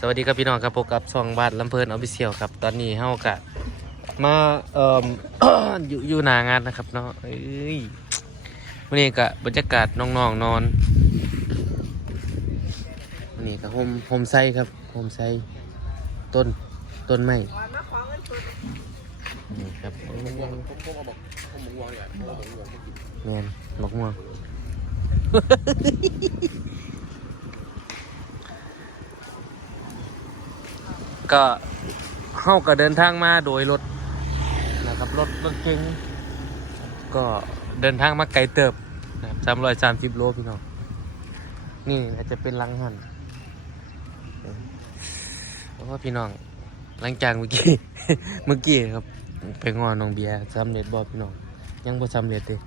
สวัสดีครับพี่น้องครับพบกับช่องบ้านลำเพลินออฟฟิเชียลครับ ตอนนี้เฮากะมาเอ่ออยู่อยู่หนางานนะครับเนาะเอ้ยวันนี้กะบรรยากาศน้องๆนอนวันนี้ก็โฮมโฮมไซครับโฮมไซต้นต้นไม้นี่ครับแมนมะม่วง ก็เข้าก็เดินทางมาโดยรถนะครับรถรถเก๋งก็เดินทางมาไกลเติบนะครับสามร้อยสามสิบโลพี่น้องนี่อาจจะเป็นลังหันเพราะว่าพี่น้องหลังจากเมื่อกี้เมื่อกี้ครับไปงอน้องเบียร์สำเร็จบ่พี่น้อง ยังบ่สำเร็จเลย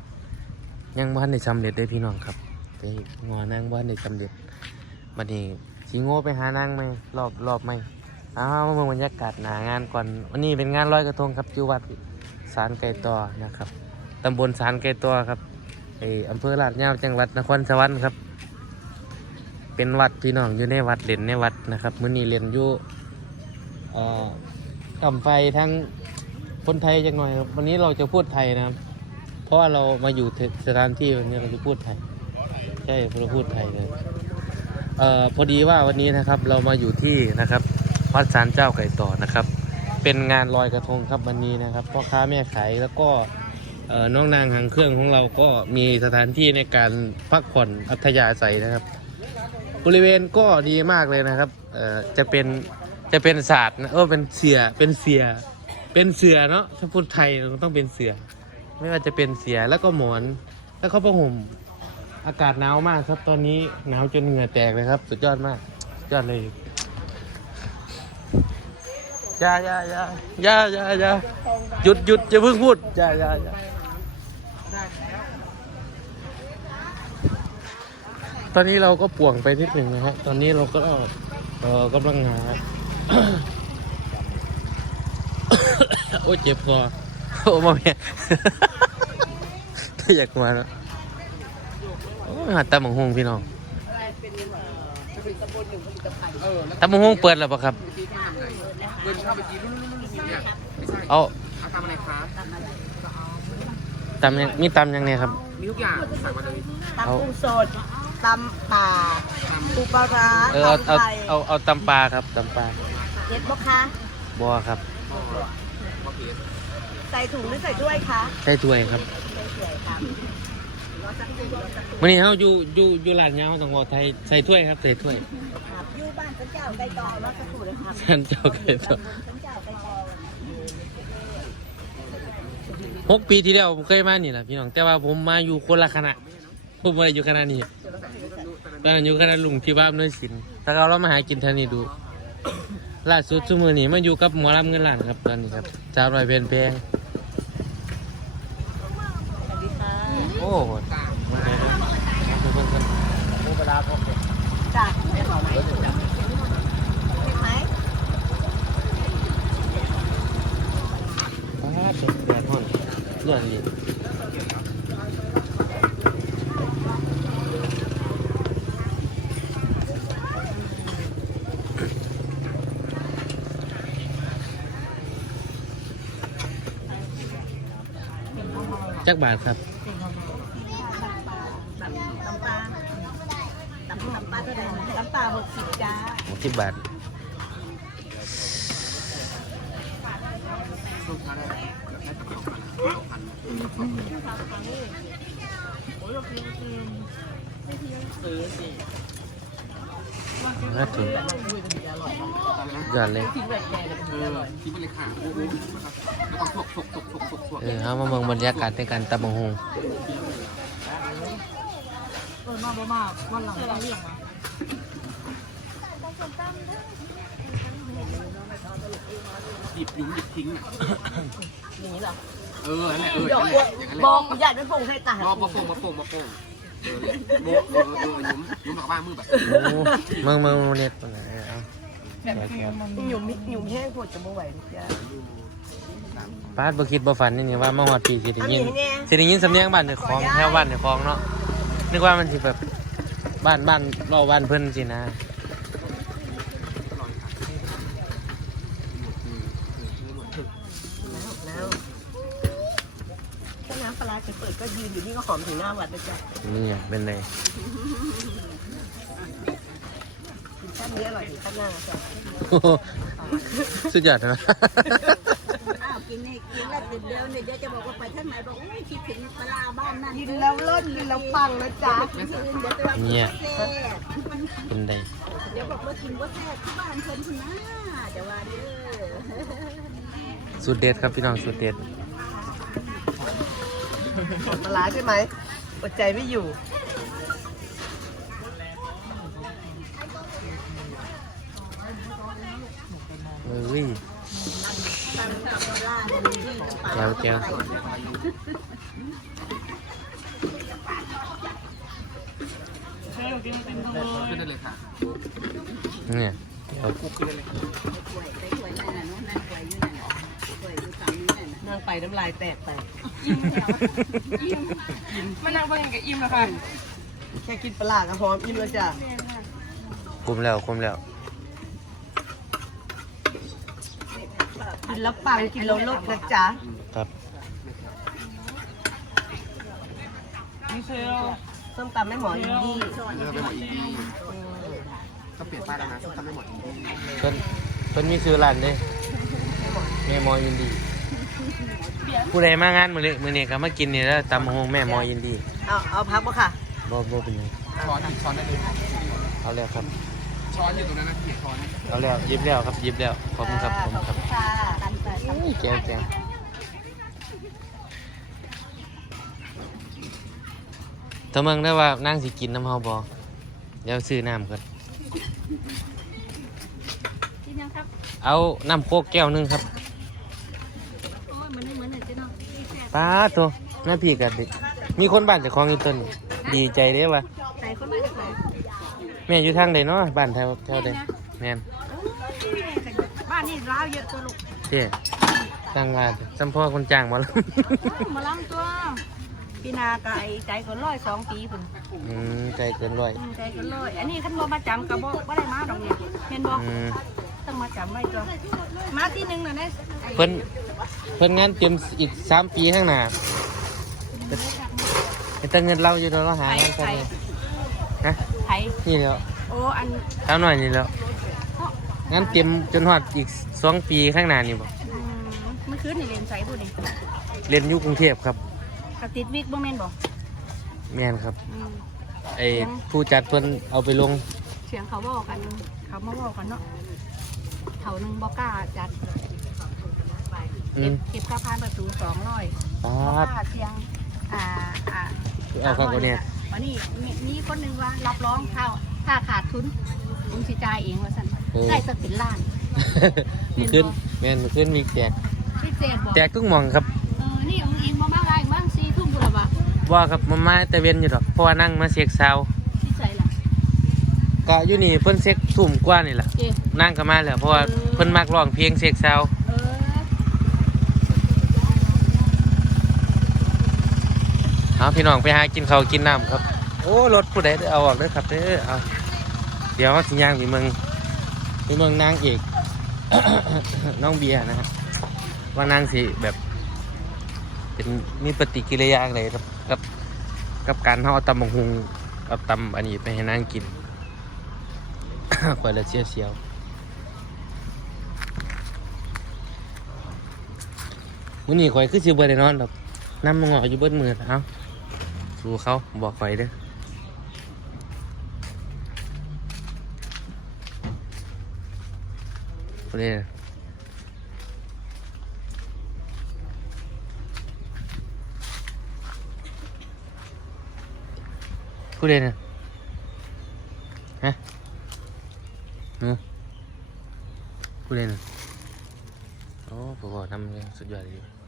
ยังบ่ทันได้สำเร็จเลยพี่น้องครับไปงอนางบ่ทันได้สำเร็จบัดนี้สิโง่ไปหานางไหมรอบรอบไหม อ้าวมาเมืองบรรยากาศหนางานก่อนวันนี้เป็นงานลอยกระทงครับที่วัดสารไก่ต่อนะครับตำบลสารไก่ต่อครับไออำเภอลาดยาวจังหวัดนครสวรรค์ครับ เป็นวัดพี่น้องอยู่ในวัดเล่นในวัดนะครับมื้อนี้เรียนอยู่เอ่อกำไฟทั้งคนไทยจังหน่อยครับวันนี้เราจะพูดไทยนะครับเพราะเรามาอยู่สถานที่วันนี้เราจะพูดไทยใช่เราพูดไทยเลยเอ่อพอดีว่าวันนี้นะครับเรามาอยู่ที่นะครับ วัดสารเจ้าไก่ต่อนะครับ เป็นงานลอยกระทงครับวันนี้นะครับพ่อค้าแม่ขายแล้วก็น้องนางหางเครื่องของเราก็มีสถานที่ในการพักผ่อนอัธยาศัยนะครับ บริเวณก็ดีมากเลยนะครับจะเป็นจะเป็นศาสตร์นะเออเป็นเสือเป็นเสือเป็นเสือเนาะถ้าพูดไทยต้องเป็นเสือ ไม่ว่าจะเป็นเสือแล้วก็หมอน แล้วก็ผ้าห่มอากาศหนาวมากครับตอนนี้หนาวจนเหงื่อแตกเลยครับ สุดยอดมากสุดยอดเลย อย่าอย่าอย่าอย่าอย่าอย่าหยุดหยุดอย่าเพิ่งพูดอย่าอย่าอย่าตอนนี้เราก็ป่วงไปนิดหนึ่งนะฮะ ตอนนี้เราก็เออกำลังหา โอ้เจ็บคอโอ้มาเมียถ้าอยากมาแล้วหาตำบังฮงพี่น้อง ตำบังฮงเปิดแล้วปะครับ เดินเข้าไปกินนู่นนู่นนู่นเนี่ยไม่ใช่เอาเอาทำอะไรคะตำยังมีตำยังเนี่ยครับ มีทุกอย่างสั่งมาเลยเอาตำปูสดตำป่าปูปลาร้าเออเอาตำเอาไทยเอาเอาตำปลาครับตำปลาเย็ดบคะบัวครับโอเคใส่ถุงหรือใส่ถ้วยคะใช่ถ้วยครับใส่ถ้วยครั บวันนี้เขาอยู่อยู่อยู่ร้านยาวต้องบอกไทยใส่ถ้วยครับใส่ถ้วยครับอยู่บ้านฉันเจ้าไก่ตอวัดสะพูเลยครับท่านเจ้าไก่ตอฉันเจ้าไก่ตอหกปีที่แล้วผมเคยมานี่แหละพี่น้องแต่ว่าผมมาอยู่คนละคณะผมมาอยู่คณะนี้ตอนนั้นอยู่คณะลุงที่บ้านน้อยศิลป์ถ้าเราเรามาหากินทางนี้ดูล่าสุดชั่วโมงนี้มาอยู่กับหมอลำเงินล้านครับตอนนี้ครับชาวไรอยเป็นแพง สวัสดีค่ะ โอ้โหมันไปเลยมันไปเบิ่งกันผู้ประดาพบจ้ะได้ขอไหมไหมป้าดแดดฮ้อนร้อนนี่จักบาทครับ ตำตำปลา น้ำปลาเท่าไหร่น้ำปลาหกสิบจ้าหกสิบบาทน่าถึงกันเลยเออเขามาเมืองบรรยากาศในการตะบังหง อเอามาเมืองบรรยากาศในการตำบังฮงหยิบยุ้งหยิบทิ้งอะอย่างนี้เหรอเออนั่นแหละเออดอกนั่นแหละอย่างนั้นแหบละอกกูอยากเป็นผงให้ตามาโป่งมาโป่งมาโป่งเออโบเออเออยุ้มยุ้มหลังบ้านมือแบบโอ้มืองมืองมืองเนี่ยคนไหนเอาหยุ่มหยุ่มแห้งปวดจะไม่ไหวทุกอย่างป้าดบ่คิดบ่ฝันนี่นี่ว่ามาฮอดปีสิได้ยินสิได้ยินสำเนียงบ้านในคลองแถวบ้านในคลองเนาะ นึกว่ามันสิแบบบ้านบ้านเราบ้านเพื่อนสินะแล้วถ้าน้ำปลาร้าเปิดก็ยืนอยู่นี่ก็หอมถึงหน้าวัดเลยจ้ะนี่เป็นไงข้างนี้อร่อยข้างหน้าจ้ะ สุดยอดนะ กินนี่กินแล้วติดเดียวเนี่ยเดี๋ยวจะบอกว่าไปทางไหนบอกโอ้ยคิดถึงปลาบ้านนั่นกินแล้วเลิศกินแล้วปังนะจ๊ะคืนเดี๋ยวจะว่าเนี่ยแซ่บเป็นไงเดี๋ยวบอกว่ากินว่าแซ่บที่บ้านคนคุณนะจะว่าเด้อสุดเด็ดครับพี่น้องสุดเด็ดปลาร้าใช่ไหมอดใจไม่อยู่เอ้ย ตำกับปลาเนี่ย ดีกับปลาแก้วแก้วขึ้นได้เลยค่ะเนี่ยแก้วคุกขึ้นได้เลยถ้วยไปถ้วยนั่นน่ะเนาะนั่นถ้วยอยู่นั่นน่ะถ้วยอยู่ฝั่งนี้นั่นน่ะนั่งไปน้ำลายแตกไปมันนั่งเบิ่งกับอิ่มแล้วค่ะแค่กินปลาร้าก็หอมอิ่มแล้วจ้ะคุมแล้วคุมแล้ว กินแล้วปังกินแล้วเลิศนะจ๊ะครับนี่คือส้มตำแม่หมออินดี้เลือกไปหมดอีกทีก็เปลี่ยนป้ายแล้วนะทำไม่หมดอีกทีเพิ่นเพิ่นมีซื้อร้านเด้แม่หมอยินดี ผู้ใดมางานมื้อนี้มื้อนี้ก็มากินนี่แล้วตำบักหงแม่หมอยินดีเอาเอาพักปะค่ะบ่บ่เป็นหยังช้อนช้อนได้เลยเอาแล้วครับ ช้อนอยู่ตรงนั้นนะเขียนช้อนเอาแล้วหยิบแล้วครับหยิบแล้วขอบคุณครับขอบคุณครับค่ะตันไปทำอุ้ยแก้วแก้วถ้าเมืองได้ว่านั่งสิกินน้ำเฮาบ่เดี๋ยวซื้อน้ำก่อนกินยังครับเอาน้ำโคกแก้วหนึงครับโอ้ยมันไม่เหมือนเจ๊เนาะนี่แซ่บป้าโตัวหน้าพี่กันดิมีคนบ้านเจ้าของอยู่ต้นดีใจเด้ว่ะ ใส่คนมาจากไหน แม่อยู่ทางใดเนาะบ้านแถวแถวใดแม่นบ้านนี่ร้าวเยอะตัวลูกเจ้จ้างงานสัมพ่อคนจ้างมาแล้วมาล้ำตัวพี่นาไก่ใจก็ร้อยสองปีพุ่นอืมใจเกินร้อยอืมใจก็ร้อยอันนี้ขั้นบ่มาจำกับบ่บ่ได้มาดอกเนี่ยเห็นบ่อืมต้องมาจำไว้ตัวมาที่หนึ่งน่ะนะไอ้เพิ่นเพิ่นงานเตรียมอีกสามปีข้างหน้าเป็นแต่เงินเราอยู่เนาะเราหาไผ่งานกันไผ่เนี่ยนะไผ่นี่แล้วโอ้อันตามหน่อยนี่แล้วงานเตรียมจนฮอดอีกสองปีข้างหน้านี่บ่อืมเมื่อคืนนี่เรียนไสบุนี่เรียนอยู่กรุงเทพครับกติดวิกบ่แม่นบ่แม่นครับอืมไอ้ผู้จัดเพิ่นเอาไปลงเสียงเขาบอกกัน เขามาบอกกันเนาะเขาหนึ่งบอกกล้าจัดอืเก็บมเก็บค่าพานประตูสองร้อยปาบอกดกล้าเสียงอ่าอ่าเอาครับวันนี้ วันนี้มีมีคนหนึ่งว่ารับร้องถ้าถ้าขาดทุนผมสิจ่ายเองว่าสั่นได้สักเป็นล้านมันขึ้นแม่นมันขึ้นมีแจกพิเศษบอกแจกทุกหม่องครับเออนี่องค์อิงมามาไล่มั่งซีทุ่มบุรบะว่าครับมามาแต่เว้นอยู่ดอกเพราะว่านั่งมาเช็คซาวด์ที่ใส่ล่ะก็อยู่นี่เพิ่นเช็คทุ่มกว่านี่แหละเจ๊นั่งก็มาแล้วเพราะว่าเพิ่นมักร้องเพลงเช็คซาว เอาพี่น้องไปหากินข้าวกินน้ำครับ โอ้รถผู้ใดได้เอาออกเลยครับเด้อเอาเดี๋ยวสิย่างไปเมืองไปเมืองนางเอกน้องเบียร์นะฮะว่านางสิแบบเป็นมีปฏิกิริยาอะไรครับกับกับการเขาเอาตำบักหุงเอาตำอันนี้ไปให้นางกินข่อยละเสียวเสียวมื้อนี้ข่อยคือสิบ่ได้นอนดอกน้ำมันงออยู่เบิดมือเอ้า สู้เขาบอกข่อยเด้อผู้ใดน่ะผู้ใดน่ะฮะเออผู้ใดน่ะโอ้บ่บอกนำเลยสุดยอดเลย